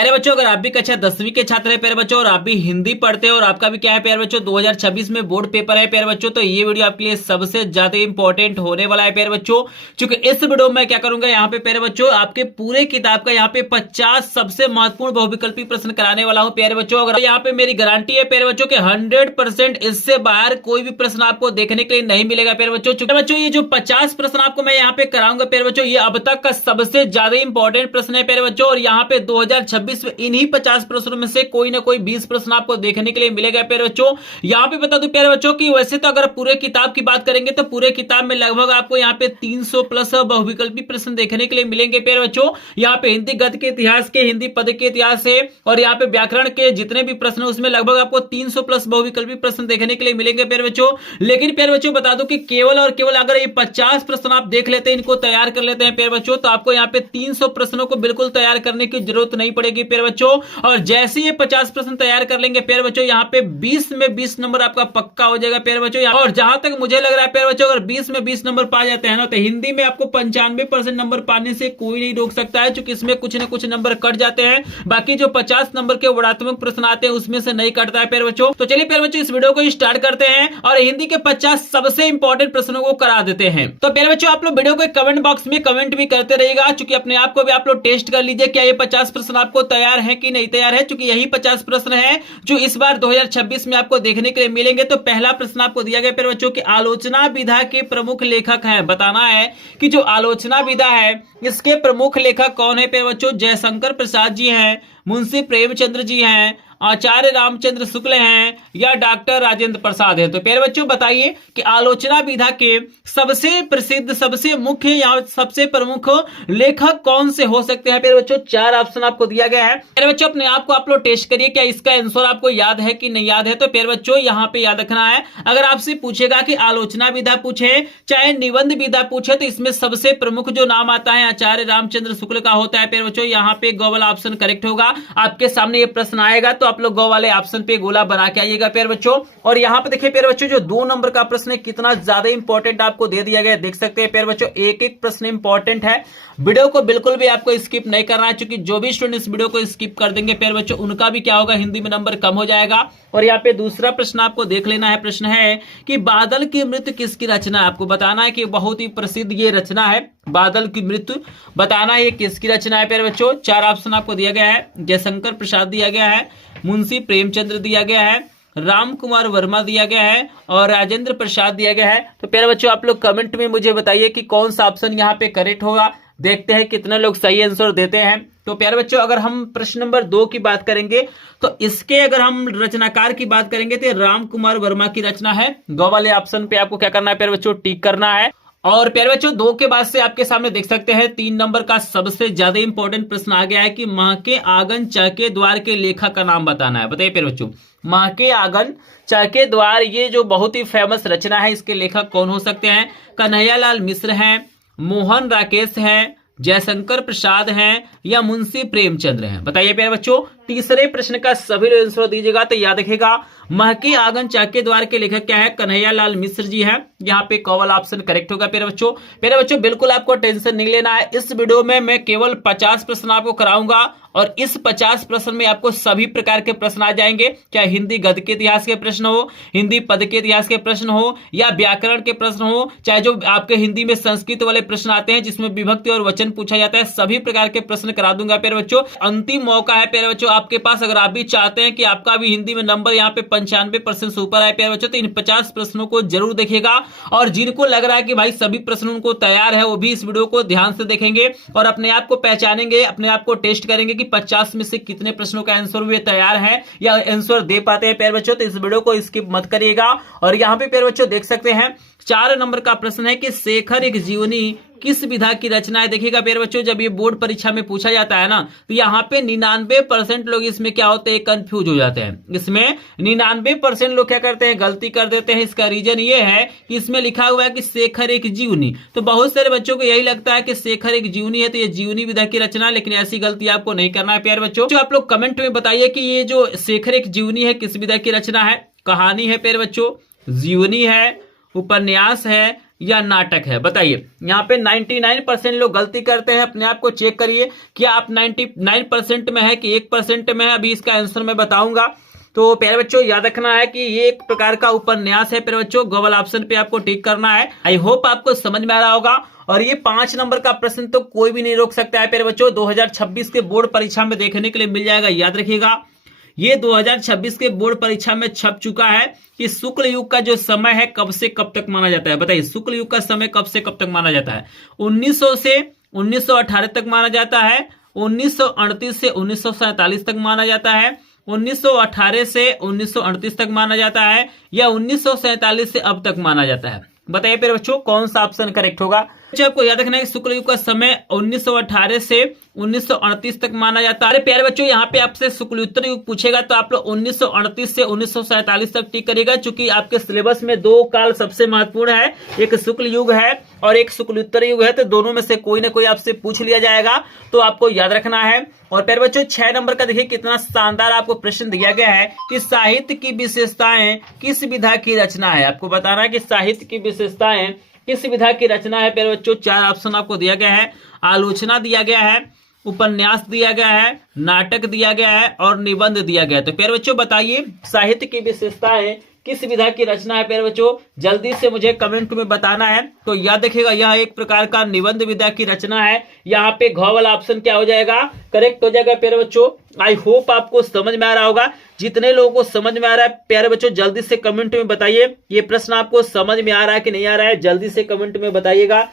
प्यारे बच्चों, अगर आप भी कक्षा 10वीं के छात्र हैं प्यारे बच्चों, और आप भी हिंदी पढ़ते हैं और आपका भी क्या है प्यारे बच्चों 2026 में बोर्ड पेपर है प्यारे बच्चों, तो ये वीडियो आपके लिए सबसे ज्यादा इंपॉर्टेंट होने वाला है प्यारे बच्चों। क्योंकि इस वीडियो में क्या करूंगा यहाँ पे प्यारे बच्चों, आपके पूरे किताब का यहाँ पे 50 सबसे महत्वपूर्ण बहुविकल्पी प्रश्न कराने वाला हूँ प्यारे बच्चों। अगर यहाँ पे मेरी गारंटी है प्यारे बच्चों की 100% इससे बाहर कोई भी प्रश्न आपको देखने के लिए नहीं मिलेगा प्यारे बच्चों। चूंकि बच्चों ये जो 50 प्रश्न आपको मैं यहाँ पे कराऊंगा प्यारे बच्चों, ये अब तक का सबसे ज्यादा इंपॉर्टेंट प्रश्न है प्यारे बच्चों। और यहाँ पे 2026 में इन्हीं 50 प्रश्नों में से कोई ना कोई 20 प्रश्न आपको देखने के लिए मिलेगा प्यारे बच्चों। यहाँ पे बता दूं प्यारे बच्चों कि वैसे तो अगर पूरे किताब की बात करेंगे तो पूरे किताब में लगभग आपको यहाँ पे 300 प्लस बहुविकल्पी प्रश्न देखने के लिए मिलेंगे प्यारे बच्चों। यहाँ पे हिंदी गद्य के इतिहास के, हिंदी पद के इतिहास से, और यहाँ पे व्याकरण के जितने भी प्रश्न उसमें लगभग आपको 300 प्लस बहुविकल्पी प्रश्न देखने के लिए मिलेंगे प्यारे बच्चों। लेकिन प्यारे बच्चों बता दूं कि केवल और केवल अगर ये 50 प्रश्न आप देख लेते हैं, इनको तैयार कर लेते हैं प्यारे बच्चों, तो आपको यहाँ पे 300 प्रश्नों को बिल्कुल तैयार करने की जरूरत नहीं पड़ेगी प्यारे बच्चों। और जैसे ये 50 प्रश्न तैयार कर लेंगे प्यारे बच्चों, यहाँ पे 20 में 20 नंबर आपका पक्का हो जाएगा प्यारे बच्चों। और जहां तक मुझे लग रहा है प्यारे बच्चों, अगर 20 में 20 नंबर पा जाते हैं ना, तो हिंदी में आपको 95% नंबर पाने से कोई नहीं रोक सकता है, क्योंकि इसमें कुछ ना कुछ नंबर कट जाते हैं। बाकी जो 50 नंबर के वर्णात्मक प्रश्न आते हैं उसमें से नहीं कटता है प्यारे बच्चों। तो चलिए प्यारे बच्चों इस वीडियो को स्टार्ट करते हैं और हिंदी के 50 सबसे इंपॉर्टेंट प्रश्नों को करा देते हैं। तो प्यारे बच्चों आप लोग वीडियो को कमेंट बॉक्स में कमेंट भी करते रहिएगा, क्योंकि अपने आप को भी आप लोग टेस्ट कर लीजिए क्या ये 50 प्रश्न आपको तैयार है कि नहीं तैयार है, क्योंकि यही 50 प्रश्न है जो इस बार 2026 में आपको देखने के लिए मिलेंगे। तो पहला प्रश्न आपको दिया गया प्यारे बच्चों कि आलोचना विधा के प्रमुख लेखक हैं। बताना है कि जो आलोचना विधा है इसके प्रमुख लेखक कौन है प्यारे बच्चों। जयशंकर प्रसाद जी हैं, मुंशी प्रेमचंद्र जी हैं, आचार्य रामचंद्र शुक्ल हैं, या डॉक्टर राजेंद्र प्रसाद है। तो प्यारे बच्चों बताइए कि आलोचना विधा के सबसे प्रसिद्ध, सबसे मुख्य या सबसे प्रमुख लेखक कौन से हो सकते हैं प्यारे बच्चों। 4 ऑप्शन आपको दिया गया है प्यारे बच्चों। अपने आप को आप लोग टेस्ट करिए क्या इसका आंसर आपको याद है कि नहीं याद है। तो प्यारे बच्चों यहाँ पे याद रखना है, अगर आपसे पूछेगा कि आलोचना विधा पूछे चाहे निबंध विधा पूछे, तो इसमें सबसे प्रमुख जो नाम आता है आचार्य रामचंद्र शुक्ल का होता है प्यारे बच्चों। यहाँ पे गो वाला ऑप्शन करेक्ट होगा। आपके सामने ये प्रश्न आएगा तो आप लोग गो वाले ऑप्शन पे गोला बना के आइएगा प्यारे बच्चों। और यहाँ पे देखिए प्यारे बच्चों जो 2 नंबर का प्रश्न है कितना ज्यादा इंपॉर्टेंट आपको दे दिया गया है, देख सकते हैं प्यारे बच्चों। एक एक प्रश्न इंपॉर्टेंट है, वीडियो को बिल्कुल भी आपको स्किप नहीं करना है, क्योंकि जो भी स्टूडेंट इस वीडियो को स्किप कर देंगे प्यारे बच्चों उनका भी क्या होगा, हिंदी में नंबर कम हो जाएगा। और यहाँ पे दूसरा प्रश्न आपको देख लेना है, प्रश्न है कि बादल की मृत्यु किसकी रचना है। आपको बताना है कि बहुत ही प्रसिद्ध ये रचना है बादल की मृत्यु, बताना है ये किसकी रचना है प्यारे बच्चों। 4 ऑप्शन आपको दिया गया है, जयशंकर प्रसाद दिया गया है, मुंशी प्रेमचंद्र दिया गया है, राम कुमार वर्मा दिया गया है, और राजेंद्र प्रसाद दिया गया है। तो प्यारे बच्चों आप लोग कमेंट में मुझे बताइए कि कौन सा ऑप्शन यहाँ पे करेक्ट होगा, देखते हैं कितने लोग सही आंसर देते हैं। तो प्यारे बच्चों अगर हम प्रश्न नंबर 2 की बात करेंगे, तो इसके अगर हम रचनाकार की बात करेंगे तो राम कुमार वर्मा की रचना है। 2 वाले ऑप्शन पे आपको क्या करना है प्यारे बच्चों, टिक करना है। और प्यारे बच्चों 2 के बाद से आपके सामने देख सकते हैं 3 नंबर का सबसे ज्यादा इंपॉर्टेंट प्रश्न आ गया है कि मां के आंगन चहके द्वार के लेखक का नाम बताना है। बताइए प्यारे बच्चों, मां के आंगन चहके द्वार ये जो बहुत ही फेमस रचना है, इसके लेखक कौन हो सकते हैं। कन्हैयालाल मिश्र हैं, मोहन राकेश हैं, जयशंकर प्रसाद हैं, या मुंशी प्रेमचंद्र हैं। बताइए प्यारे बच्चों। तीसरे प्रश्न का सभी लोग आंसर दीजिएगा। तो याद रखेगा महके आंगन चहके द्वार के लेखक क्या है, कन्हैयालाल मिश्र जी हैं। यहाँ पे कौवल ऑप्शन करेक्ट होगा प्यारे बच्चों। प्यारे बच्चों बिल्कुल आपको टेंशन नहीं लेना है, इस वीडियो में मैं केवल 50 प्रश्न आपको कराऊंगा, और इस 50 प्रश्न में आपको सभी प्रकार के प्रश्न आ जाएंगे, क्या हिंदी गद्य के इतिहास के प्रश्न हो, हिंदी पद के इतिहास के प्रश्न हो, या व्याकरण के प्रश्न हो, चाहे जो आपके हिंदी में संस्कृत वाले प्रश्न आते हैं जिसमें विभक्ति और वचन पूछा जाता है, सभी प्रकार के प्रश्न करा दूंगा प्यारे बच्चों। अंतिम मौका है प्यारे बच्चों आपके पास, अगर आप भी चाहते हैं कि आपका भी हिंदी में नंबर यहाँ पे 95% से ऊपर आए प्यारे बच्चों, तो इन 50 प्रश्नों को जरूर देखिएगा। और जिनको लग रहा है कि भाई सभी प्रश्न उनको तैयार है, वो भी इस वीडियो को ध्यान से देखेंगे और अपने आप को पहचानेंगे, अपने आप को टेस्ट करेंगे कि 50 में से कितने प्रश्नों का आंसर वे तैयार है या आंसर दे पाते हैं प्यारे बच्चों। तो इस वीडियो को स्किप मत करिएगा। और यहाँ पे प्यारे बच्चों देख सकते हैं 4 नंबर का प्रश्न है कि शेखर एक जीवनी किस विधा की रचना है। देखिएगा प्यारे बच्चों जब ये बोर्ड परीक्षा में पूछा जाता है ना, तो यहाँ पे 99% लोग इसमें क्या होते हैं, कंफ्यूज हो जाते हैं। इसमें 99% लोग क्या करते हैं, गलती कर देते हैं। इसका रीजन ये है कि इसमें लिखा हुआ है कि शेखर एक जीवनी, तो बहुत सारे बच्चों को यही लगता है कि शेखर एक जीवनी है तो ये जीवनी विधा की रचना है, लेकिन ऐसी गलती आपको नहीं करना है प्यारे बच्चों। जो आप लोग कमेंट में बताइए कि ये जो शेखर एक जीवनी है किस विधा की रचना है। कहानी है प्यारे बच्चों, जीवनी है, उपन्यास है या नाटक है? बताइए। यहाँ पे 99% लोग गलती करते हैं। अपने आप को चेक करिए कि आप 99% में है कि 1% में है। अभी इसका आंसर मैं बताऊंगा। तो प्यारे बच्चों याद रखना है कि ये एक प्रकार का उपन्यास है। प्यारे बच्चों गलत ऑप्शन पे आपको टिक करना है। आई होप आपको समझ में आ रहा होगा। और ये 5 नंबर का प्रश्न तो कोई भी नहीं रोक सकता है प्यारे बच्चों। 2026 के बोर्ड परीक्षा में देखने के लिए मिल जाएगा। याद रखिएगा ये 2026 के बोर्ड परीक्षा में छप चुका है कि शुक्ल युग का जो समय है कब से कब तक माना जाता है। बताइए शुक्ल युग का समय कब से कब तक माना जाता है? 1900 से 1918 तक माना जाता है, 1938 से 1947 तक माना जाता है, 1918 से 1938 तक माना जाता है, या 1947 से अब तक माना जाता है? बताइए प्यारे बच्चों कौन सा ऑप्शन करेक्ट होगा। आपको याद रखना है कि शुक्ल युग का समय 1918 से 1938 तक माना जाता है। प्यारे बच्चों यहाँ पे आपसे शुक्लोत्तर युग पूछेगा तो आप लोग 1938 से 1947 तक टिक करेगा, क्योंकि आपके सिलेबस में 2 काल सबसे महत्वपूर्ण है, एक शुक्ल युग है और एक शुक्लोत्तर युग है। तो दोनों में से कोई ना कोई आपसे पूछ लिया जाएगा, तो आपको याद रखना है। और प्यारे बच्चों 6 नंबर का देखिए कितना शानदार आपको प्रश्न दिया गया है कि साहित्य की विशेषताएं किस विधा की रचना है। आपको बताना है कि साहित्य की विशेषताएं किस विधा की रचना है। प्यारे बच्चों 4 ऑप्शन आपको दिया गया है। आलोचना दिया गया है, उपन्यास दिया गया है, नाटक दिया गया है और निबंध दिया गया है। तो प्यारे बच्चों बताइए साहित्य की विशेषताएं किस विधा की रचना है। प्यारे बच्चों जल्दी से मुझे कमेंट में बताना है। तो याद रखिएगा यह एक प्रकार का निबंध विधा की रचना है। यहाँ पे घ वाला ऑप्शन क्या हो जाएगा? करेक्ट हो जाएगा। प्यारे बच्चों आई होप आपको समझ में आ रहा होगा। जितने लोगों को समझ में आ रहा है प्यारे बच्चों जल्दी से कमेंट में बताइए ये प्रश्न आपको समझ में आ रहा है कि नहीं आ रहा है। जल्दी से कमेंट में बताइएगा।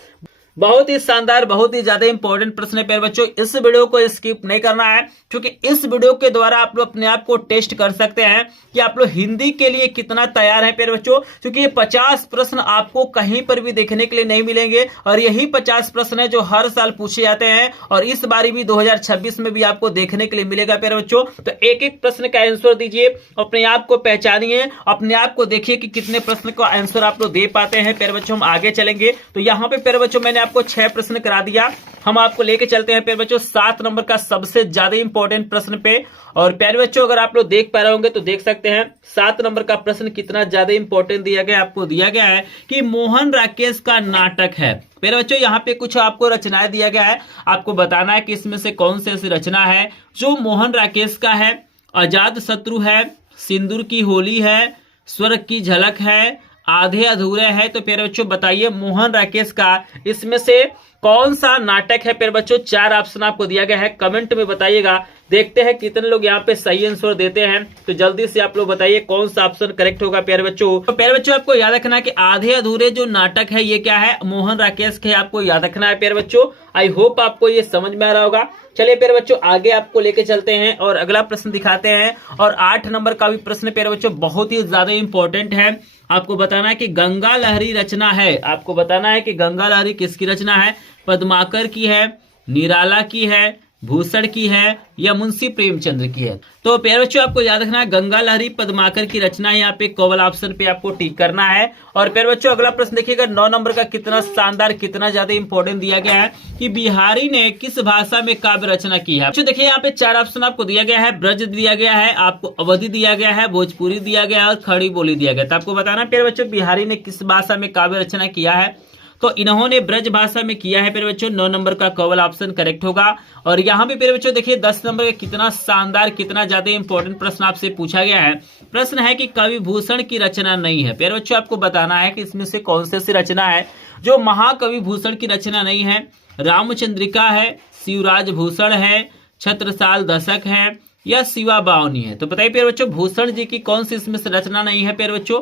बहुत ही शानदार, बहुत ही ज्यादा इंपॉर्टेंट प्रश्न है प्यारे बच्चों। इस वीडियो को स्किप नहीं करना है, क्योंकि इस वीडियो के द्वारा आप लोग अपने आप को टेस्ट कर सकते हैं कि आप लोग हिंदी के लिए कितना तैयार हैं प्यारे बच्चों। क्योंकि ये 50 प्रश्न आपको कहीं पर भी देखने के लिए नहीं मिलेंगे, और यही 50 प्रश्न है जो हर साल पूछे जाते हैं, और इस बारी भी 2026 में भी आपको देखने के लिए मिलेगा प्यारे बच्चों। तो एक एक प्रश्न का आंसर दीजिए, अपने आप को पहचानिए, अपने आप को देखिए कि कितने प्रश्न का आंसर आप लोग दे पाते हैं। प्यारे बच्चों हम आगे चलेंगे। तो यहाँ पे प्यारे बच्चों मैंने आपको 6 प्रश्न करा दिया। हम आपको लेके चलते हैं प्यारे बच्चों 7 नंबर का सबसे ज्यादा इंपॉर्टेंट प्रश्न पे। और प्यारे बच्चों अगर आप लोग देख पा रहे होंगे तो देख सकते हैं 7 नंबर का प्रश्न कितना ज्यादा इंपॉर्टेंट दिया गया है। आपको दिया गया है कि मोहन राकेश का नाटक है। प्यारे बच्चों यहाँ पे कुछ आपको रचनाएं दिया गया है, आपको बताना है कि इसमें से कौन सी ऐसी रचना है जो मोहन राकेश का है। अजात शत्रु है, सिंदूर की होली है, स्वर्ग की झलक है, आधे अधूरे है। तो प्यारे बच्चों बताइए मोहन राकेश का इसमें से कौन सा नाटक है। प्यारे बच्चों 4 ऑप्शन आपको दिया गया है, कमेंट में बताइएगा। देखते हैं कितने लोग यहाँ पे सही आंसर देते हैं। तो जल्दी से आप लोग बताइए कौन सा ऑप्शन करेक्ट होगा प्यारे बच्चों। तो प्यारे बच्चों आपको याद रखना है कि आधे अधूरे जो नाटक है ये क्या है? मोहन राकेश के आपको याद रखना है प्यारे बच्चों। आई होप आपको ये समझ में आ रहा होगा। चलिए प्यारे बच्चों आगे आपको लेके चलते हैं और अगला प्रश्न दिखाते हैं। और 8 नंबर का भी प्रश्न प्यारे बच्चों बहुत ही ज्यादा इंपॉर्टेंट है। आपको बताना है कि गंगा लहरी रचना है। आपको बताना है कि गंगा लहरी किसकी रचना है? पद्माकर की है, निराला की है, भूषण की है, या मुंशी प्रेमचंद्र की है। तो प्यारे बच्चों आपको याद रखना है गंगा लहरी पद्माकर की रचना है। यहाँ पे केवल ऑप्शन पे आपको टिक करना है। और प्यारे बच्चों अगला प्रश्न देखिएगा 9 नंबर का कितना शानदार, कितना ज्यादा इंपॉर्टेंट दिया गया है कि बिहारी ने किस भाषा में काव्य रचना की है। देखिए यहाँ पे 4 ऑप्शन आपको दिया गया है। ब्रज दिया गया है, आपको अवधि दिया गया है, भोजपुरी दिया गया है और खड़ी बोली दिया गया। तो आपको बताना प्यारे बच्चों बिहारी ने किस भाषा में काव्य रचना किया है। तो इन्होंने ब्रज भाषा में किया है प्यारे बच्चों। 9 नंबर का केवल ऑप्शन करेक्ट होगा। और यहाँ पे प्यारे बच्चों देखिए 10 नंबर का कितना शानदार, कितना ज्यादा इंपॉर्टेंट प्रश्न आपसे पूछा गया है। प्रश्न है कि कवि भूषण की रचना नहीं है। प्यारे बच्चों आपको बताना है कि इसमें से कौन सी रचना है जो महाकवि भूषण की रचना नहीं है। रामचंद्रिका है, शिवराज भूषण है, छत्रसाल दशक है, या शिवा बावनी है। तो बताइए प्यारे बच्चों भूषण जी की कौन सी इसमें से रचना नहीं है प्यारे बच्चों।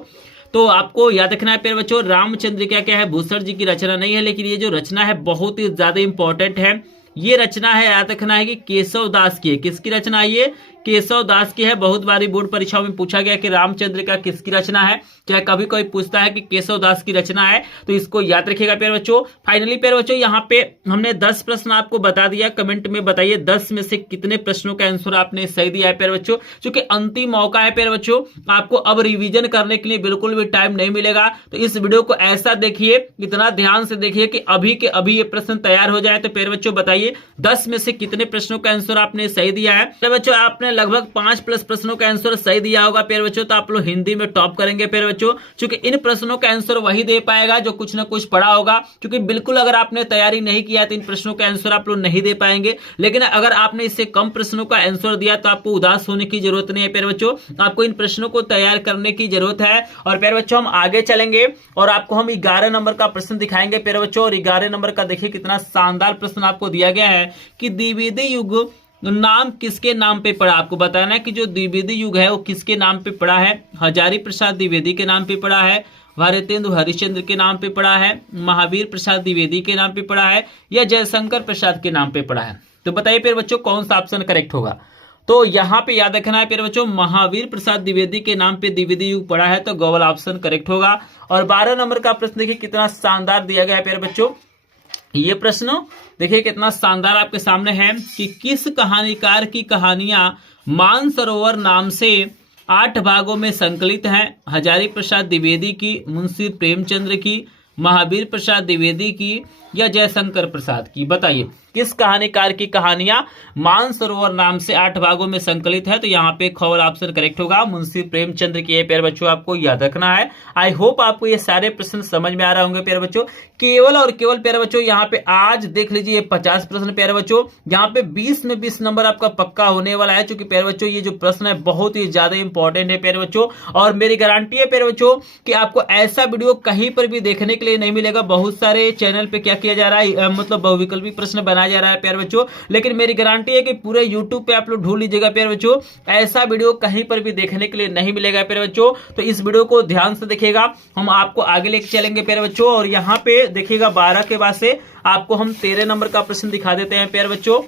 तो आपको याद रखना है प्यारे बच्चों रामचंद्रिका क्या है? भूषण जी की रचना नहीं है। लेकिन ये जो रचना है बहुत ही ज्यादा इंपॉर्टेंट है। ये रचना है, याद रखना है कि केशव दास की है। किसकी रचना है ये? केशव दास की है। बहुत बारी बोर्ड परीक्षाओं में पूछा गया कि रामचंद्रिका किसकी रचना है। क्या कभी कोई पूछता है कि केशव दास की रचना है, तो इसको याद रखिएगा प्यारे बच्चों। फाइनली प्यारे बच्चों यहाँ पे हमने 10 प्रश्न आपको बता दिया। कमेंट में बताइए 10 में से कितने प्रश्नों का आंसर आपने सही दिया है प्यारे बच्चों। क्योंकि अंतिम मौका है प्यारे बच्चों, आपको अब रिवीजन करने के लिए बिल्कुल भी टाइम नहीं मिलेगा। तो इस वीडियो को ऐसा देखिए, इतना ध्यान से देखिए कि अभी के अभी ये प्रश्न तैयार हो जाए। तो प्यारे बच्चों बताइए 10 में से कितने प्रश्नों का आंसर आपने सही दिया है। प्यारे बच्चों आपने लगभग 5 प्लस प्रश्नों का आंसर सही दिया होगा प्यारे बच्चों, तो आप लोग हिंदी में टॉप करेंगे प्यारे बच्चों, क्योंकि इन प्रश्नों का आंसर वही दे पाएगा जो कुछ ना कुछ पढ़ा होगा। क्योंकि बिल्कुल अगर आपने तैयारी नहीं किया है तो इन प्रश्नों का आंसर आप लोग नहीं दे पाएंगे। लेकिन अगर आपने इससे कम प्रश्नों का आंसर दिया तो आपको उदास होने की जरूरत नहीं है प्यारे बच्चों, आपको इन प्रश्नों को तैयार करने की जरूरत है। और प्यारे बच्चों हम आगे चलेंगे और आपको हम 11 नंबर का प्रश्न दिखाएंगे प्यारे बच्चों। और 11 नंबर का देखिए कितना शानदार प्रश्न आपको दिया गया है कि द्विवेदी युग नाम किसके नाम पे पड़ा। आपको बताना है कि जो द्विवेदी युग है वो किसके नाम पे पड़ा है। हजारी प्रसाद द्विवेदी के नाम पे पड़ा है, भारतेंदु हरिश्चंद्र के नाम पे पड़ा है, महावीर प्रसाद द्विवेदी के नाम पे पड़ा है, या जयशंकर प्रसाद के नाम पे पड़ा है। तो बताइए प्यारे बच्चों कौन सा ऑप्शन करेक्ट होगा। तो यहाँ पे याद रखना है प्यारे बच्चों, महावीर प्रसाद द्विवेदी के नाम पे द्विवेदी युग पड़ा है, तो गौवल ऑप्शन करेक्ट होगा। और 12 नंबर का प्रश्न देखिए कितना शानदार दिया गया है प्यारे बच्चों। ये प्रश्न देखिए कितना शानदार आपके सामने है कि किस कहानीकार की कहानियां मानसरोवर नाम से 8 भागों में संकलित हैं। हजारी प्रसाद द्विवेदी की, मुंशी प्रेमचंद्र की, महावीर प्रसाद द्विवेदी की, या जयशंकर प्रसाद की। बताइए किस कहानीकार की कहानियां मानसरोवर नाम से 8 भागों में संकलित है। तो यहाँ पे खबर ऑप्शन करेक्ट होगा, मुंशी प्रेमचंद्र की। प्यारे बच्चों आपको याद रखना है। आई होप आपको ये सारे प्रश्न समझ में आ रहे होंगे प्यारे बच्चों। केवल और केवल प्यारे बच्चों यहाँ पे आज देख लीजिए 50 प्रश्न प्यारे बच्चों, यहाँ पे 20 में 20 नंबर आपका पक्का होने वाला है। क्योंकि प्यारे बच्चों ये जो प्रश्न है बहुत ही ज्यादा इंपॉर्टेंट है प्यारे बच्चों, और मेरी गारंटी है प्यारे बच्चों कि आपको ऐसा वीडियो कहीं पर भी देखने के लिए नहीं मिलेगा। बहुत सारे चैनल पे क्या किया जा रहा है, मतलब बहुविकल्पी प्रश्न बनाया जा रहा है प्यारे बच्चों, लेकिन मेरी गारंटी है कि पूरे यूट्यूब पे आप लोग ढूंढ लीजिएगा प्यारे बच्चों, ऐसा वीडियो कहीं पर भी देखने के लिए नहीं मिलेगा प्यारे बच्चों। तो इस वीडियो को ध्यान से देखिएगा, हम आपको आगे लेके चलेंगे प्यारे बच्चों। और यहाँ पे देखिएगा 12 के बाद से आपको हम 13 नंबर का प्रश्न दिखा देते हैं प्यारे बच्चों।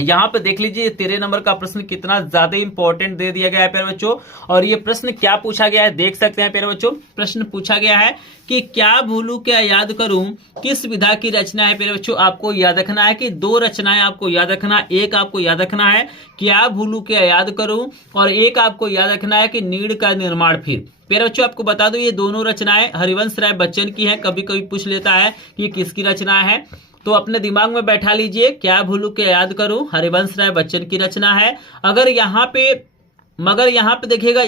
यहाँ पे देख लीजिए 13 नंबर का प्रश्न कितना ज्यादा इंपॉर्टेंट दे दिया गया है प्यारे बच्चों। और ये प्रश्न क्या पूछा गया है देख सकते हैं प्यारे बच्चों। प्रश्न पूछा गया है कि क्या भूलूं क्या याद करूं किस विधा की रचना है प्यारे बच्चों। आपको याद रखना है कि 2 रचनाएं आपको याद रखना है। एक आपको याद रखना है क्या भूलूं क्या याद करूं, और एक आपको याद रखना है कि नीड़ का निर्माण फिर। प्यारे बच्चों आपको बता दो ये दोनों रचनाएं हरिवंश राय बच्चन की है। कभी कभी पूछ लेता है कि किसकी रचना है, तो अपने दिमाग में बैठा लीजिए क्या भूलूं क्या याद करूं हरिवंश राय बच्चन की रचना है। मगर यहाँ पे देखिएगा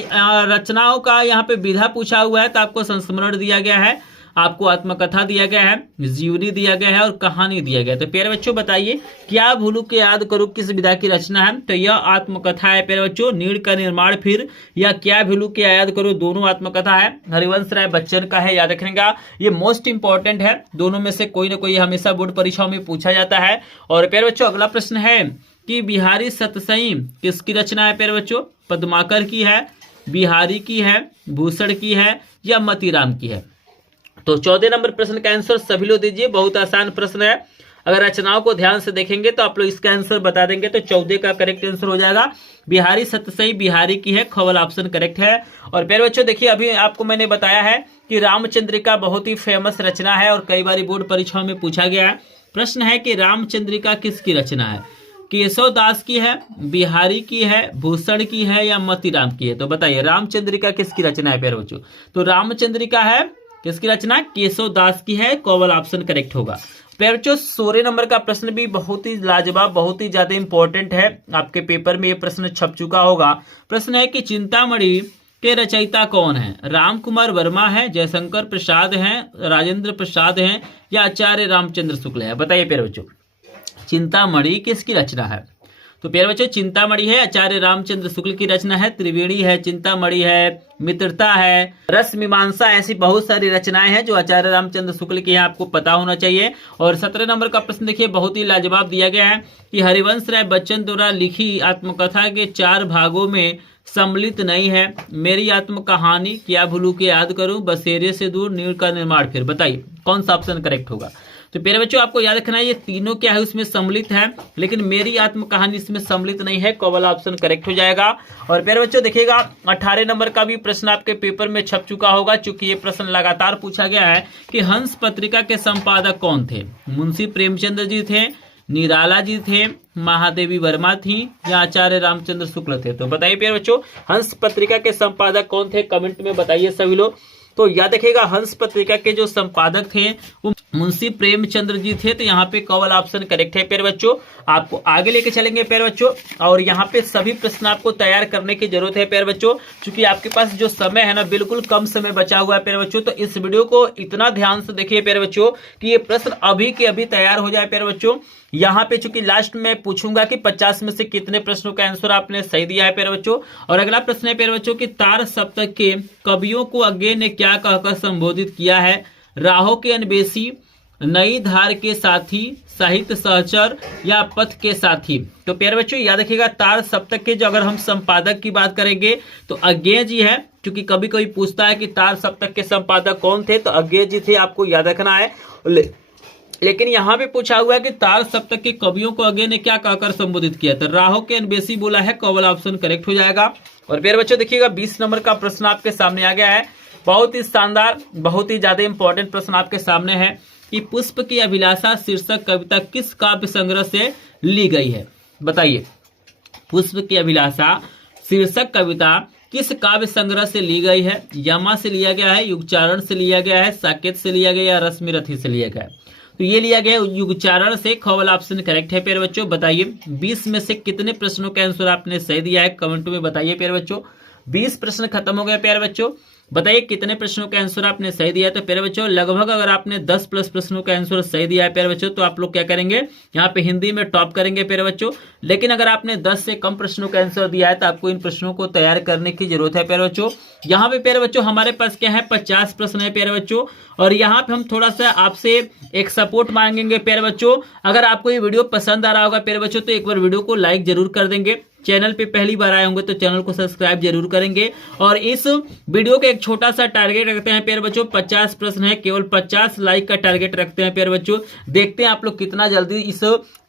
रचनाओं का यहाँ पे विधा पूछा हुआ है, तो आपको संस्मरण दिया गया है, आपको आत्मकथा दिया गया है, जीवनी दिया गया है और कहानी दिया गया है। तो प्यारे बच्चों बताइए क्या भूलूं के याद करूं किस विधा की रचना है। तो यह आत्मकथा है प्यारे बच्चों, नीड़ का निर्माण फिर, या क्या भूलूं के याद करूं, दोनों आत्मकथा है, हरिवंश राय बच्चन का है। याद रखने ये मोस्ट इंपॉर्टेंट है, दोनों में से कोई ना कोई हमेशा बोर्ड परीक्षाओं में पूछा जाता है। और प्यारे बच्चों अगला प्रश्न है कि बिहारी सतसई किसकी रचना है प्यारे बच्चों। पद्माकर की है, बिहारी की है, भूषण की है, या मतीराम की है। तो 14 नंबर प्रश्न का आंसर सभी लोग दीजिए, बहुत आसान प्रश्न है। अगर रचनाओं को ध्यान से देखेंगे तो आप लोग इसका आंसर बता देंगे। तो 14 का करेक्ट आंसर हो जाएगा बिहारी सतसई बिहारी की है, खवल ऑप्शन करेक्ट है। और प्यारे बच्चों देखिए अभी आपको मैंने बताया है कि रामचंद्रिका बहुत ही फेमस रचना है और कई बार बोर्ड परीक्षाओं में पूछा गया है। प्रश्न है कि रामचंद्रिका किसकी रचना है, केशव दास की है, बिहारी की है, भूषण की है, या मतीराम की है। तो बताइए रामचंद्रिका किसकी रचना है प्यारे बच्चों। तो रामचंद्रिका है किसकी रचना, केशव दास की है, कौवल ऑप्शन करेक्ट होगा। प्यारे बच्चों 16 नंबर का प्रश्न भी बहुत ही लाजवाब बहुत ही ज्यादा इंपॉर्टेंट है, आपके पेपर में ये प्रश्न छप चुका होगा। प्रश्न है कि चिंतामणि के रचयिता कौन है, राम कुमार वर्मा है, जयशंकर प्रसाद हैं, राजेंद्र प्रसाद हैं, या आचार्य रामचंद्र शुक्ल है। बताइए प्यारे बच्चों चिंतामणि किसकी रचना है। तो प्यारे बच्चों चिंतामणि है आचार्य रामचंद्र शुक्ल की रचना है। त्रिवेणी है, चिंतामणि है, मित्रता है, रस मीमांसा, ऐसी बहुत सारी रचनाएं हैं जो आचार्य रामचंद्र शुक्ल की है, आपको पता होना चाहिए। और 17 नंबर का प्रश्न देखिए बहुत ही लाजवाब दिया गया है कि हरिवंश राय बच्चन द्वारा लिखी आत्मकथा के 4 भागों में सम्मिलित नहीं है। मेरी आत्म कहानी, क्या भूलूं के याद करूं, बसेरे से दूर, नीड़ का निर्माण फिर। बताइए कौन सा ऑप्शन करेक्ट होगा। तो प्यारे बच्चों आपको याद रखना है ये तीनों क्या है उसमें सम्मिलित है, लेकिन मेरी आत्म कहानी इसमें सम्मिलित नहीं है, कौवल ऑप्शन करेक्ट हो जाएगा। और प्यारे बच्चों देखिएगा 18 नंबर का भी प्रश्न आपके पेपर में छप चुका होगा, चूंकि ये प्रश्न लगातार पूछा गया है कि हंस पत्रिका के संपादक कौन थे। मुंशी प्रेमचंद्र जी थे, निराला जी थे, महादेवी वर्मा थी, या आचार्य रामचंद्र शुक्ल थे। तो बताइए प्यारे बच्चों हंस पत्रिका के संपादक कौन थे, कमेंट में बताइए सभी लोग। तो याद रखिएगा हंस पत्रिका के जो संपादक थे वो मुंशी प्रेमचंद्र जी थे। तो यहाँ पे कवल ऑप्शन करेक्ट है प्यारे बच्चों। आपको आगे लेके चलेंगे प्यारे बच्चों, और यहाँ पे सभी प्रश्न आपको तैयार करने की जरूरत है प्यारे बच्चों, क्योंकि आपके पास जो समय है ना बिल्कुल कम समय बचा हुआ है प्यारे बच्चों। तो इस वीडियो को इतना ध्यान से देखिए प्यारे बच्चों कि ये प्रश्न अभी के अभी तैयार हो जाए प्यारे बच्चों। यहाँ पे चूंकि लास्ट में पूछूंगा कि 50 में से कितने प्रश्नों का आंसर आपने सही दिया है प्यारे बच्चों। और अगला प्रश्न है प्यारे बच्चों कि तार सप्तक के कवियों को अज्ञे ने क्या कहकर संबोधित किया है? राहों के अन्वेषी, नई धार के साथी, साहित्य सहचर या पथ के साथी। तो प्यारे बच्चों याद रखिएगा तार सप्तक के जो अगर हम संपादक की बात करेंगे तो अज्ञे जी है, क्योंकि कभी कभी पूछता है कि तार सप्तक के संपादक कौन थे, तो अज्ञे जी थे, आपको याद रखना है। लेकिन यहाँ पे पूछा हुआ है कि तार सप्तक के कवियों को अज्ञे ने क्या कहकर संबोधित किया? तो राहों के अन्वेषी बोला है, कवल ऑप्शन करेक्ट हो जाएगा। और प्यारे बच्चों देखिएगा 20 नंबर का प्रश्न आपके सामने आ गया है, बहुत ही शानदार, बहुत ही ज्यादा इंपॉर्टेंट प्रश्न आपके सामने है कि पुष्प की अभिलाषा शीर्षक कविता किस काव्य संग्रह से ली गई है? बताइए, पुष्प की अभिलाषा शीर्षक कविता किस काव्य संग्रह से ली गई है? यमा से लिया गया है, युगचारण से लिया गया है, साकेत से लिया गया, रश्मिरथी से लिया गया है? तो ये लिया गया युगचारण से, खवल ऑप्शन करेक्ट है प्यारे बच्चों। बताइए 20 में से कितने प्रश्नों का आंसर आपने सही दिया है? कमेंट में बताइए प्यारे बच्चों। 20 प्रश्न खत्म हो गए प्यारे बच्चों, बताइए कितने प्रश्नों का आंसर आपने सही दिया है? तो प्यारे बच्चों लगभग अगर आपने 10 प्लस प्रश्नों का आंसर सही दिया है प्यारे बच्चों, तो आप लोग क्या करेंगे, यहाँ पे हिंदी में टॉप करेंगे प्यारे बच्चों। लेकिन अगर आपने 10 से कम प्रश्नों का आंसर दिया है तो आपको इन प्रश्नों को तैयार करने की जरूरत है प्यारे बच्चों। यहाँ पे प्यारे बच्चों हमारे पास क्या है, 50 प्रश्न है प्यारे बच्चों, और यहाँ पे हम थोड़ा सा आपसे एक सपोर्ट मांगेंगे प्यारे बच्चों। अगर आपको ये वीडियो पसंद आ रहा होगा प्यारे बच्चों तो एक बार वीडियो को लाइक जरूर कर देंगे, चैनल पे पहली बार आए होंगे तो चैनल को सब्सक्राइब जरूर करेंगे। और इस वीडियो के एक छोटा सा टारगेट रखते हैं प्यारे बच्चों, 50 प्रश्न है, केवल 50 लाइक का टारगेट रखते हैं प्यारे बच्चों। देखते हैं आप लोग कितना जल्दी इस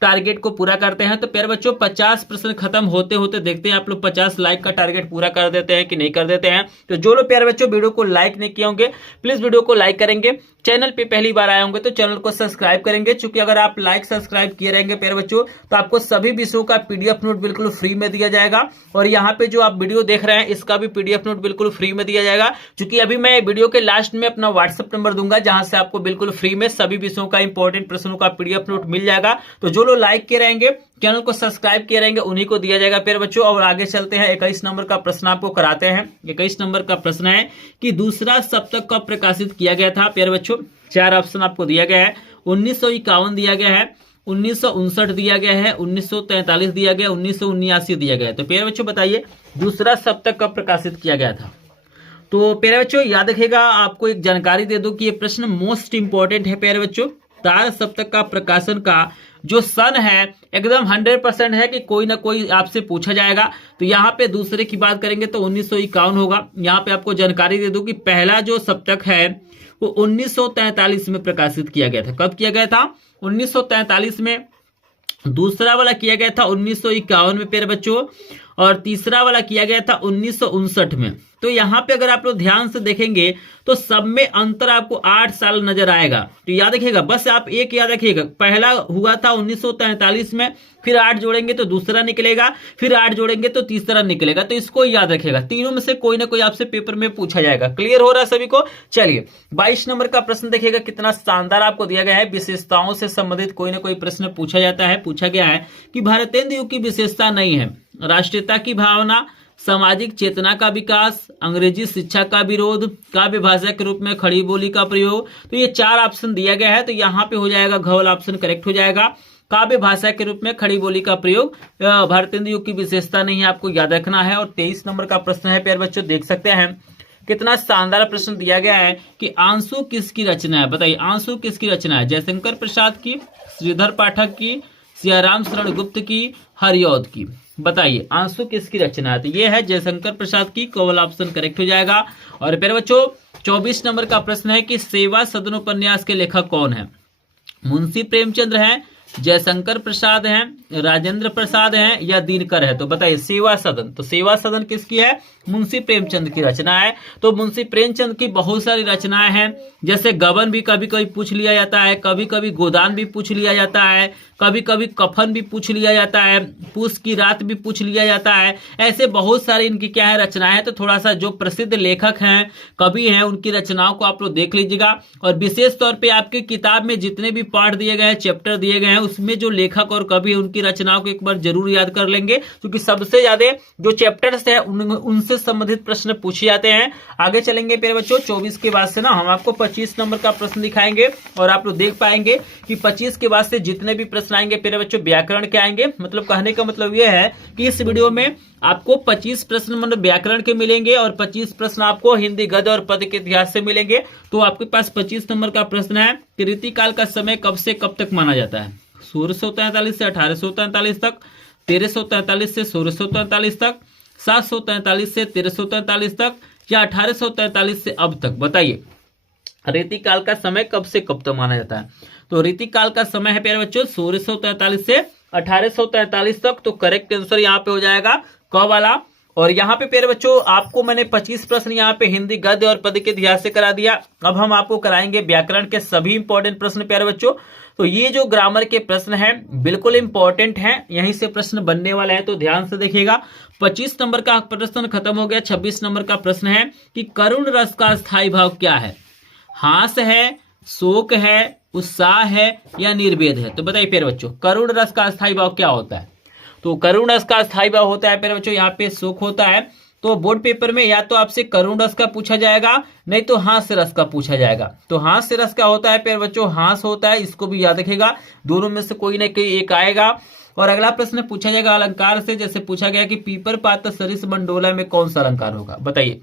टारगेट को पूरा करते हैं। तो प्यारे बच्चों 50 प्रश्न खत्म होते होते देखते हैं आप लोग 50 लाइक का टारगेट पूरा कर देते हैं कि नहीं कर देते हैं। तो जो लोग प्यारे बच्चों वीडियो को लाइक नहीं किए होंगे प्लीज वीडियो को लाइक करेंगे, चैनल पे पहली बार आए होंगे तो चैनल को सब्सक्राइब करेंगे, क्योंकि अगर आप लाइक सब्सक्राइब किए रहेंगे प्यारे बच्चों तो आपको सभी विषयों का पीडीएफ नोट बिल्कुल फ्री में दिया जाएगा। और यहाँ पे जो आप वीडियो देख रहे हैं इसका भी पीडीएफ नोट बिल्कुल फ्री में दिया जाएगा, क्योंकि अभी मैं वीडियो के लास्ट में अपना व्हाट्सएप नंबर दूंगा जहां से आपको बिल्कुल फ्री में सभी विषयों का इंपॉर्टेंट प्रश्नों का पीडीएफ नोट मिल जाएगा। तो जो लोग लाइक किए रहेंगे, चैनल को सब्सक्राइब किए रहेंगे, उन्हीं को दिया जाएगा प्यारे बच्चों। और आगे चलते हैं, 21 नंबर का प्रश्न आपको कराते हैं। 21 नंबर का प्रश्न है कि दूसरा सप्तक कब प्रकाशित किया गया था प्यारे बच्चों? 4 ऑप्शन आपको दिया गया है, 1951 दिया गया है, 1959 दिया गया है, 1943 दिया गया, 1979 दिया गया है। तो प्यारे बच्चों बताइए दूसरा सप्तक कब प्रकाशित किया गया था? तो प्यारे बच्चों याद रखिएगा, आपको एक जानकारी दे दूं कि ये प्रश्न मोस्ट इंपॉर्टेंट है प्यारे बच्चों। तार सप्तक का प्रकाशन का जो सन है एकदम 100% है कि कोई ना कोई आपसे पूछा जाएगा। तो यहाँ पे दूसरे की बात करेंगे तो 1951 होगा। यहाँ पे आपको जानकारी दे दूं कि पहला जो सप्तक है वो 1943 में प्रकाशित किया गया था। कब किया गया था? 1943 में। दूसरा वाला किया गया था 1951 में प्यारे बच्चों, और तीसरा वाला किया गया था 1959 में। तो यहाँ पे अगर आप लोग ध्यान से देखेंगे तो सब में अंतर आपको 8 साल नजर आएगा। तो याद रखिएगा, बस आप एक याद रखिएगा, पहला हुआ था 1943 में, फिर 8 जोड़ेंगे तो दूसरा निकलेगा, फिर 8 जोड़ेंगे तो तीसरा निकलेगा। तो इसको याद रखिएगा, तीनों में से कोई ना कोई आपसे पेपर में पूछा जाएगा। क्लियर हो रहा है सभी को? चलिए 22 नंबर का प्रश्न देखिएगा, कितना शानदार आपको दिया गया है। विशेषताओं से संबंधित कोई ना कोई प्रश्न पूछा जाता है। पूछा गया है कि भारतेंदु युग की विशेषता नहीं है, राष्ट्रीयता की भावना, सामाजिक चेतना का विकास, अंग्रेजी शिक्षा का विरोध, काव्य भाषा के रूप में खड़ी बोली का प्रयोग। तो ये 4 ऑप्शन दिया गया है, तो यहाँ पे हो जाएगा घवल ऑप्शन करेक्ट हो जाएगा। काव्य भाषा के रूप में खड़ी बोली का प्रयोग भारतेंदु युग की विशेषता नहीं है, आपको याद रखना है। और 23 नंबर का प्रश्न है प्यारे बच्चों, देख सकते हैं कितना शानदार प्रश्न दिया गया है कि आंसू किसकी रचना है? बताइए आंसू किसकी रचना है? जयशंकर प्रसाद की, श्रीधर पाठक की, सियाराम शरण गुप्त की, हरिऔध की? बताइए आंसू किसकी रचना है? तो ये है जयशंकर प्रसाद की, कवल ऑप्शन करेक्ट हो जाएगा। और प्यारे बच्चों 24 नंबर का प्रश्न है कि सेवा सदन उपन्यास के लेखक कौन है? मुंशी प्रेमचंद्र हैं, जयशंकर प्रसाद हैं, राजेंद्र प्रसाद है या दिनकर है? तो बताइए सेवा सदन। तो सेवा सदन किसकी है? मुंशी प्रेमचंद की रचना है। तो मुंशी प्रेमचंद की बहुत सारी रचनाएं हैं, जैसे गबन भी कभी कभी पूछ लिया जाता है, कभी कभी गोदान भी पूछ लिया जाता है, कभी कभी कफन भी पूछ लिया जाता है, पूस की रात भी पूछ लिया जाता है। ऐसे बहुत सारी इनकी क्या है रचनाएं। तो थोड़ा सा जो प्रसिद्ध लेखक हैं, कवि हैं, उनकी रचनाओं को आप लोग देख लीजिएगा। और विशेष तौर पे आपकी किताब में जितने भी पार्ट दिए गए हैं, चैप्टर दिए गए हैं, उसमें जो लेखक और कवि है उनकी रचनाओं को एक बार जरूर याद कर लेंगे, क्योंकि सबसे ज्यादा जो चैप्टर्स है उनसे संबंधित प्रश्न पूछे जाते हैं। आगे चलेंगे प्यारे बच्चों, 24 के बाद से ना हम आपको 25 नंबर का प्रश्न दिखाएंगे और आप लोग देख पाएंगे कि 25 के बाद से जितने भी प्रश्न आएंगे प्यारे बच्चों व्याकरण के आएंगे। मतलब कहने का मतलब यह है कि इस वीडियो में आपको 25 प्रश्न मतलब व्याकरण के मिलेंगे और 25 प्रश्न आपको हिंदी गद्य और पद्य के इतिहास से मिलेंगे। तो आपके पास 25 नंबर का प्रश्न है कि रीतिकाल का समय कब से कब तक माना जाता है? 1643 से 1843 तक, 1343 से 1643 तक, 743 से 1343 तक, या 1843 से अब तक? बताइए रीतिकाल का समय कब से कब तक माना जाता है? तो रीतिकाल का समय है प्यारे बच्चों 1643 से 1843 तक। तो करेक्ट आंसर यहाँ पे हो जाएगा क वाला। और यहाँ पे प्यारे बच्चों आपको मैंने 25 प्रश्न यहाँ पे हिंदी गद्य और पद्य के इतिहास से करा दिया। अब हम आपको कराएंगे व्याकरण के सभी इंपॉर्टेंट प्रश्न प्यारे बच्चों। तो ये जो ग्रामर के प्रश्न हैं बिल्कुल इंपॉर्टेंट हैं, यहीं से प्रश्न बनने वाला है, तो ध्यान से देखिएगा। 25 नंबर का प्रश्न खत्म हो गया। 26 नंबर का प्रश्न है कि करुण रस का स्थायी भाव क्या है? हास है, शोक है, उत्साह है, या निर्वेद है? तो बताइए प्यारे बच्चों करुण रस का स्थायी भाव क्या होता है? तो करुण रस का स्थायी भाव होता है प्यारे बच्चों यहाँ पे शोक होता है। तो बोर्ड पेपर में या तो आपसे करुण रस का पूछा जाएगा, नहीं तो हास्य रस का पूछा जाएगा। तो हास्य रस का होता है प्यारे बच्चों हास होता है, इसको भी याद रखिएगा, दोनों में से कोई ना कोई एक आएगा। और अगला प्रश्न पूछा जाएगा अलंकार से, जैसे पूछा गया कि पीपर पात सरिस मंडोला में कौन सा अलंकार होगा? बताइए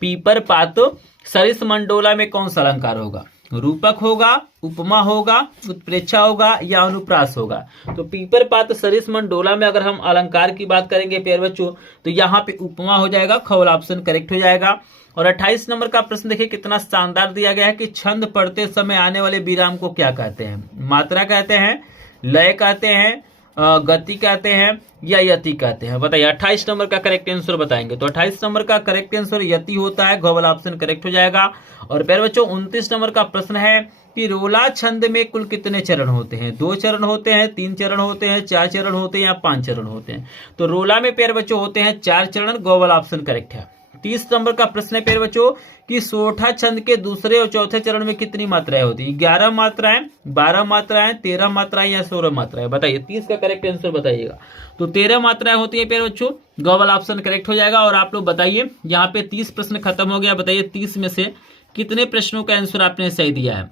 पीपर पात सरिस मंडोला में कौन सा अलंकार होगा? रूपक होगा, उपमा होगा, उत्प्रेक्षा होगा, या अनुप्रास होगा? तो पीपर पात सरिस मंडोला में अगर हम अलंकार की बात करेंगे प्यारे बच्चों तो यहाँ पे उपमा हो जाएगा, ख वाला ऑप्शन करेक्ट हो जाएगा। और 28 नंबर का प्रश्न देखिए कितना शानदार दिया गया है कि छंद पढ़ते समय आने वाले विराम को क्या कहते हैं? मात्रा कहते हैं, लय कहते हैं, गति कहते हैं, या यति कहते हैं? बताइए 28 नंबर का करेक्ट आंसर बताएंगे। तो 28 नंबर का करेक्ट आंसर यति होता है, घ वाला ऑप्शन करेक्ट हो जाएगा। और प्यारे बच्चों 29 नंबर का प्रश्न है कि रोला छंद में कुल कितने चरण होते हैं? 2 चरण होते हैं, 3 चरण होते हैं, 4 चरण होते हैं, या 5 चरण होते हैं? तो रोला में प्यारे बच्चों होते हैं 4 चरण, ग वाला ऑप्शन करेक्ट है। 30 नंबर का प्रश्न है प्यारे बच्चों कि सोठा छंद के दूसरे और चौथे चरण में कितनी मात्राएं होती है? 11 मात्राएं, 12 मात्राएं, 13 मात्राएं, या 16 मात्राएं? बताइए 30 का करेक्ट आंसर बताइएगा। तो 13 मात्राएं होती है प्यारे बच्चों, ग वाला ऑप्शन करेक्ट हो जाएगा। और आप लोग बताइए यहाँ पे 30 प्रश्न खत्म हो गया। बताइए 30 में से कितने प्रश्नों का आंसर आपने सही दिया है?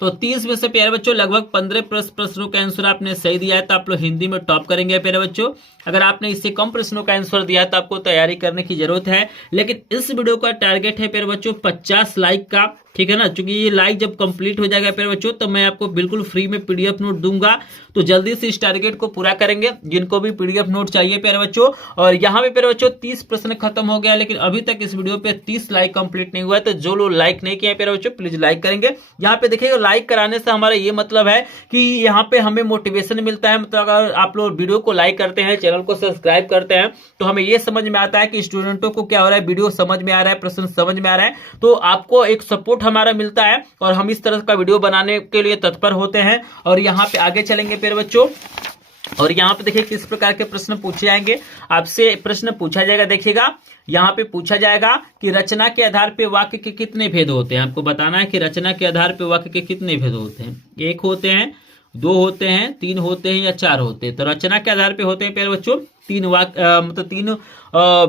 तो 30 में से प्यारे बच्चों लगभग 15 प्रश्नों का आंसर आपने सही दिया है, तो आप लोग हिंदी में टॉप करेंगे प्यारे बच्चों। अगर आपने इससे कम प्रश्नों का आंसर दिया है तो आपको तैयारी करने की जरूरत है। लेकिन इस वीडियो का टारगेट है प्यारे बच्चों 50 लाइक का, ठीक है ना? क्योंकि ये लाइक जब कंप्लीट हो जाएगा प्यारे बच्चों तो मैं आपको बिल्कुल फ्री में पीडीएफ नोट दूंगा। तो जल्दी से इस टारगेट को पूरा करेंगे जिनको भी पीडीएफ नोट चाहिए प्यारे बच्चों। और यहाँ पे प्यारे बच्चों 30 प्रश्न खत्म हो गया, लेकिन अभी तक इस वीडियो पे 30 लाइक कंप्लीट नहीं हुआ है। तो जो लोग लाइक नहीं किए प्यारे बच्चों प्लीज लाइक करेंगे। यहाँ पे देखिएगा लाइक कराने से हमारा ये मतलब है कि यहाँ पे हमें मोटिवेशन मिलता है। मतलब अगर आप लोग वीडियो को लाइक करते हैं, चैनल को सब्सक्राइब करते हैं, तो हमें ये समझ में आता है कि स्टूडेंटों को क्या हो रहा है, वीडियो समझ में आ रहा है, प्रश्न समझ में आ रहा है। तो आपको एक सपोर्ट हमारा मिलता है और हम इस तरह का वीडियो बनाने के लिए तत्पर होते हैं। और यहाँ पे आगे चलेंगे प्यारे बच्चों। और यहाँ पे देखिए किस प्रकार के प्रश्न पूछे जाएंगे, आपसे प्रश्न पूछा जाएगा। देखिएगा यहाँ पे पूछा जाएगा कि रचना के आधार पे वाक्य के कितने भेद होते हैं? आपको बताना है कि रचना के आधार पे वाक्य के कितने भेद होते हैं। 1 होते हैं, 2 होते हैं, 3 होते हैं, या 4 होते हैं? तो रचना के आधार पे होते हैं प्यारे बच्चों 3 वाक्य, मतलब 3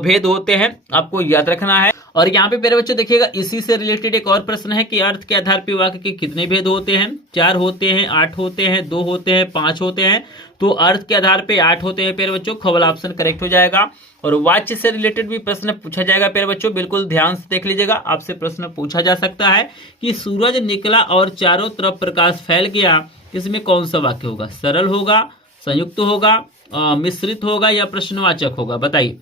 भेद होते हैं, आपको याद रखना है। और यहाँ पे प्यारे बच्चों देखिएगा इसी से रिलेटेड एक और प्रश्न है कि अर्थ के आधार पे वाक्य के कितने भेद होते हैं? 4 होते हैं, 8 होते हैं, 2 होते हैं, 5 होते हैं। तो अर्थ के आधार पे 8 होते हैं प्यारे बच्चों, ख वाला ऑप्शन करेक्ट हो जाएगा। और वाच्य से रिलेटेड भी प्रश्न पूछा जाएगा प्यारे बच्चों, बिल्कुल ध्यान से देख लीजिएगा। आपसे प्रश्न पूछा जा सकता है कि सूरज निकला और चारों तरफ प्रकाश फैल गया, इसमें कौन सा वाक्य होगा? सरल होगा, संयुक्त होगा, मिश्रित होगा, या प्रश्नवाचक होगा? बताइए,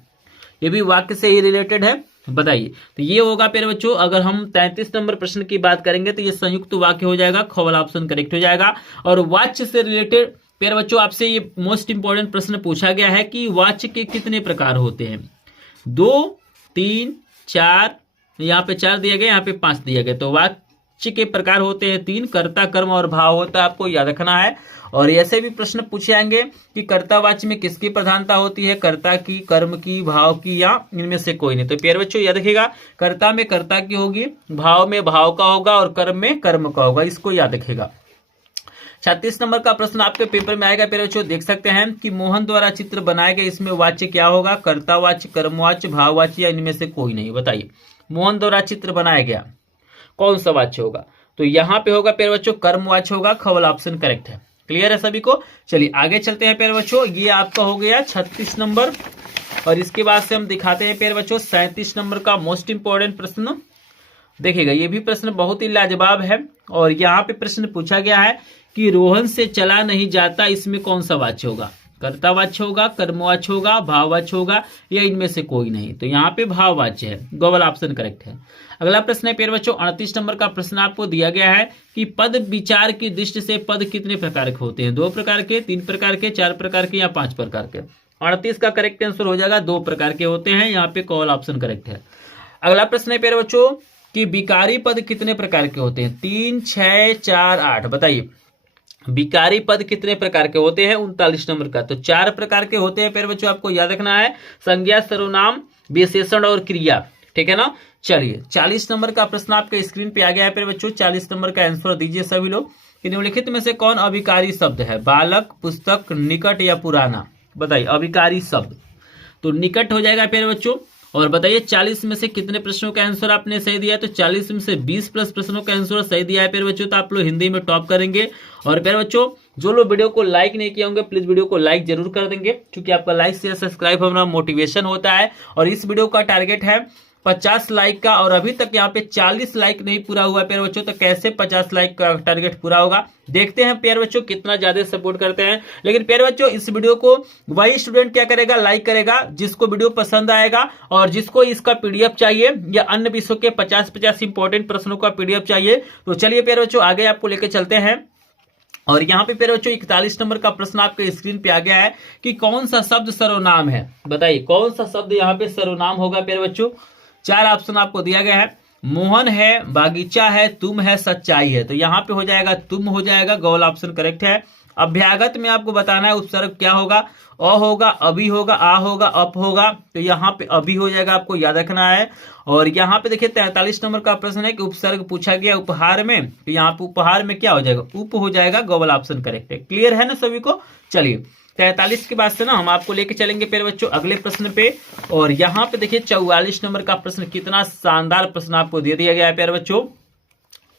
ये भी वाक्य से ही रिलेटेड है, बताइए। तो ये होगा प्यारे बच्चों, अगर हम 33 नंबर प्रश्न की बात करेंगे तो ये संयुक्त वाक्य हो जाएगा, ख वाला ऑप्शन करेक्ट हो जाएगा। और वाच्य से रिलेटेड प्यारे बच्चों आपसे ये मोस्ट इंपॉर्टेंट प्रश्न पूछा गया है कि वाच्य के कितने प्रकार होते हैं? 2, 3, 4, यहाँ पे 4 दिए गए, यहाँ पे 5 दिए गए। तो वाच्य के प्रकार होते हैं 3, कर्ता, कर्म और भाव होता है, आपको याद रखना है। और ऐसे भी प्रश्न पूछे जाएंगे कि कर्तावाच्य में किसकी प्रधानता होती है, कर्ता की, कर्म की, भाव की, या इनमें से कोई नहीं। तो प्यारे बच्चों याद रखिएगा, कर्ता में कर्ता की होगी, भाव में भाव का होगा और कर्म में कर्म का होगा, इसको याद रखिएगा। 36 नंबर का प्रश्न आपके पेपर में आएगा प्यारे बच्चों, देख सकते हैं कि मोहन द्वारा चित्र बनाए गए, इसमें वाच्य क्या होगा, कर्तावाच्य, कर्मवाच्य, भाववाच्य या इनमें से कोई नहीं। बताइए मोहन द्वारा चित्र बनाया गया, कौन सा वाच्य होगा? तो यहाँ पे होगा प्यारे बच्चों कर्मवाच्य होगा, खवल ऑप्शन करेक्ट है। क्लियर है सभी को? चलिए आगे चलते हैं प्यारे बच्चों, ये आपका हो गया 36 नंबर। और इसके बाद से हम दिखाते हैं प्यारे बच्चों 37 नंबर का मोस्ट इंपॉर्टेंट प्रश्न। देखिएगा ये भी प्रश्न बहुत ही लाजवाब है। और यहाँ पे प्रश्न पूछा गया है कि रोहन से चला नहीं जाता, इसमें कौन सा वाच्य होगा? कर्तावाच्य होगा, कर्मवाच्य होगा, भाववाच्य होगा या इनमें से कोई नहीं। तो यहाँ पे भाववाच्य है, गौवल ऑप्शन करेक्ट है। अगला प्रश्न है प्यारे बच्चों 38 नंबर का प्रश्न आपको दिया गया है कि पद विचार की दृष्टि से पद कितने प्रकार के होते हैं? 2 प्रकार के, 3 प्रकार के, 4 प्रकार के या 5 प्रकार के? 38 का करेक्ट आंसर हो जाएगा 2 प्रकार के होते हैं, यहाँ पे कॉल ऑप्शन करेक्ट है। अगला प्रश्न है प्यारे बच्चों कि विकारी पद कितने प्रकार के होते हैं? 3, 6, 4, 8। बताइए विकारी पद कितने प्रकार के होते हैं? 39 नंबर का। तो 4 प्रकार के होते हैं प्यारे बच्चों, आपको याद रखना है, संज्ञा, सर्वनाम, विशेषण और क्रिया। ठीक है ना? चलिए 40 नंबर का प्रश्न आपके स्क्रीन पे आ गया है प्यारे बच्चों, 40 नंबर का आंसर दीजिए सभी लोग। निम्नलिखित में से कौन अविकारी शब्द है? बालक, पुस्तक, निकट या पुराना? बताइए अविकारी शब्द। तो निकट हो जाएगा प्यारे बच्चों। और बताइए 40 में से कितने प्रश्नों का आंसर आपने सही दिया? तो 40 में से 20 प्लस प्रश्नों का आंसर सही दिया है प्यारे बच्चों, तो आप लोग हिंदी में टॉप करेंगे। और प्यारे बच्चों जो लोग वीडियो को लाइक नहीं किए होंगे प्लीज वीडियो को लाइक जरूर कर देंगे, क्योंकि आपका लाइक शेयर सब्सक्राइब हमारा मोटिवेशन होता है। और इस वीडियो का टारगेट है 50 लाइक का, और अभी तक यहाँ पे 40 लाइक नहीं पूरा हुआ है प्यारे बच्चों, तो कैसे 50 लाइक का टारगेट पूरा होगा? देखते हैं प्यारे बच्चों कितना ज्यादा सपोर्ट करते हैं। लेकिन प्यारे बच्चों इस वीडियो को वही स्टूडेंट क्या करेगा, लाइक करेगा जिसको वीडियो पसंद आएगा, और जिसको इसका पीडीएफ चाहिए या अन्य विषयों के 50-50 इंपॉर्टेंट प्रश्नों का पीडीएफ चाहिए। तो चलिए प्यारे बच्चों आगे आपको लेकर चलते हैं। और यहाँ पे प्यारे बच्चों 41 नंबर का प्रश्न आपके स्क्रीन पे आ गया है कि कौन सा शब्द सर्वनाम है? बताइए कौन सा शब्द यहाँ पे सर्वनाम होगा प्यारे बच्चों? 4 ऑप्शन आपको दिया गया है, मोहन है, बागीचा है, तुम है, सच्चाई है। तो यहाँ पे हो जाएगा तुम हो जाएगा, गौल ऑप्शन करेक्ट है। अभ्यागत में आपको बताना है उपसर्ग क्या होगा, अ होगा, अभी होगा, आ होगा, अप होगा। तो यहाँ पे अभी हो जाएगा, आपको याद रखना है। और यहाँ पे देखिए 43 नंबर का प्रश्न है कि उपसर्ग पूछा गया उपहार में, तो यहाँ पे उपहार में क्या हो जाएगा, उप हो जाएगा, गौल ऑप्शन करेक्ट है। क्लियर है ना सभी को? चलिए 43 के बाद से ना हम आपको लेके चलेंगे प्यारे बच्चों अगले प्रश्न पे। और यहाँ पे देखिए 44 नंबर का प्रश्न, कितना शानदार प्रश्न आपको दे दिया गया है प्यारे बच्चों।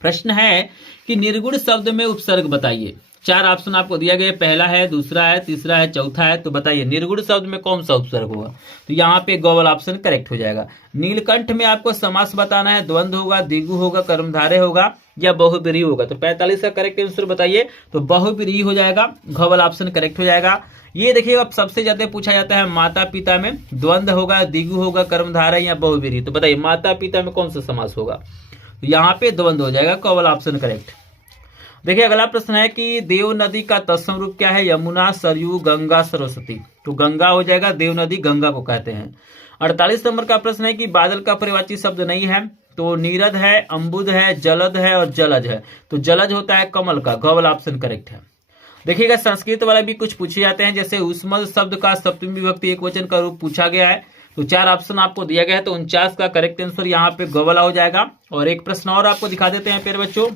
प्रश्न है कि निर्गुण शब्द में उपसर्ग बताइए। 4 ऑप्शन आपको दिया गया, पहला है, दूसरा है, तीसरा है, चौथा है। तो बताइए निर्गुण शब्द में कौन सा उपसर्ग होगा? तो यहाँ पे गौल ऑप्शन करेक्ट हो जाएगा। नीलकंठ में आपको समास बताना है, द्वंद्व होगा, द्विगु होगा, कर्मधारय होगा या बहुब्रीहि होगा। तो 45 का करेक्ट आंसर बताइए। तो बहुब्रीहि हो जाएगा, गौल ऑप्शन करेक्ट हो जाएगा। ये देखिए अब सबसे ज्यादा पूछा जाता है माता पिता में द्वंद्व होगा, द्विगु होगा, कर्मधारय या बहुब्रीहि। तो बताइए माता पिता में कौन सा समास होगा? तो यहाँ पे द्वंद्व हो जाएगा, गौल ऑप्शन करेक्ट। देखिए अगला प्रश्न है कि देव नदी का तत्सम रूप क्या है? यमुना, सरयू, गंगा, सरस्वती। तो गंगा हो जाएगा, देव नदी गंगा को कहते हैं। 48 नंबर का प्रश्न है कि बादल का परिवाची शब्द नहीं है। तो नीरद है, अम्बुद है, जलद है और जलज है। तो जलज होता है कमल का, गौल ऑप्शन करेक्ट है। देखिएगा संस्कृत वाला भी कुछ पूछे जाते हैं, जैसे उष्मल शब्द का सप्तमी विभक्ति एकवचन का रूप पूछा गया है। तो 4 ऑप्शन आपको दिया गया है, तो 49 का करेक्ट आंसर यहाँ पे गौवला हो जाएगा। और एक प्रश्न और आपको दिखा देते हैं प्यारे बच्चों,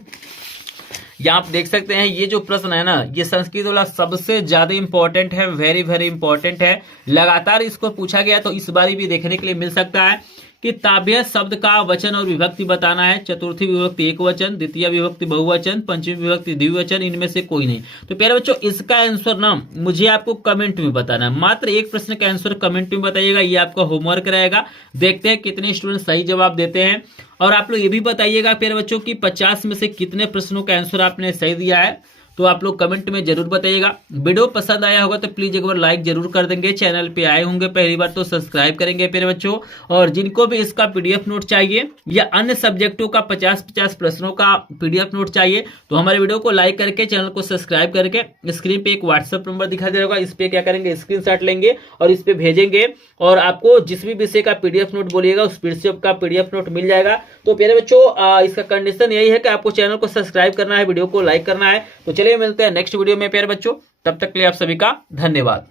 यहाँ आप देख सकते हैं ये जो प्रश्न है ना, ये संस्कृत वाला सबसे ज्यादा इंपॉर्टेंट है, वेरी वेरी इंपॉर्टेंट है। लगातार इसको पूछा गया, तो इस बार भी देखने के लिए मिल सकता है कि ताभ्य शब्द का वचन और विभक्ति बताना है। चतुर्थी विभक्ति एक वचन, द्वितीय विभक्ति बहुवचन, पंचमी विभक्ति द्विवचन, इनमें से कोई नहीं। तो प्यारे बच्चों इसका आंसर ना मुझे आपको कमेंट में बताना है, मात्र एक प्रश्न का आंसर कमेंट में बताइएगा, ये आपका होमवर्क रहेगा। देखते हैं कितने स्टूडेंट सही जवाब देते हैं। और आप लोग ये भी बताइएगा प्यारे बच्चों की 50 में से कितने प्रश्नों का आंसर आपने सही दिया है। तो आप लोग कमेंट में जरूर बताइएगा। वीडियो पसंद आया होगा तो प्लीज एक बार लाइक जरूर कर देंगे। चैनल पे आए होंगे पहली बार तो सब्सक्राइब करेंगे प्यारे बच्चों। और जिनको भी इसका पीडीएफ नोट चाहिए या अन्य सब्जेक्टों का 50-50 प्रश्नों का पीडीएफ नोट चाहिए तो हमारे वीडियो को लाइक करके चैनल को सब्सक्राइब करके स्क्रीन पे एक व्हाट्सएप नंबर दिखा दे रहा होगा, इस पे क्या करेंगे स्क्रीनशॉट लेंगे और इस पे भेजेंगे और आपको जिस भी विषय का पीडीएफ नोट बोलिएगा उस विषय का पीडीएफ नोट मिल जाएगा। तो प्यारे बच्चों इसका कंडीशन यही है कि आपको चैनल को सब्सक्राइब करना है, वीडियो को लाइक करना है। तो चलिए मिलते हैं नेक्स्ट वीडियो में प्यारे बच्चों, तब तक के लिए आप सभी का धन्यवाद।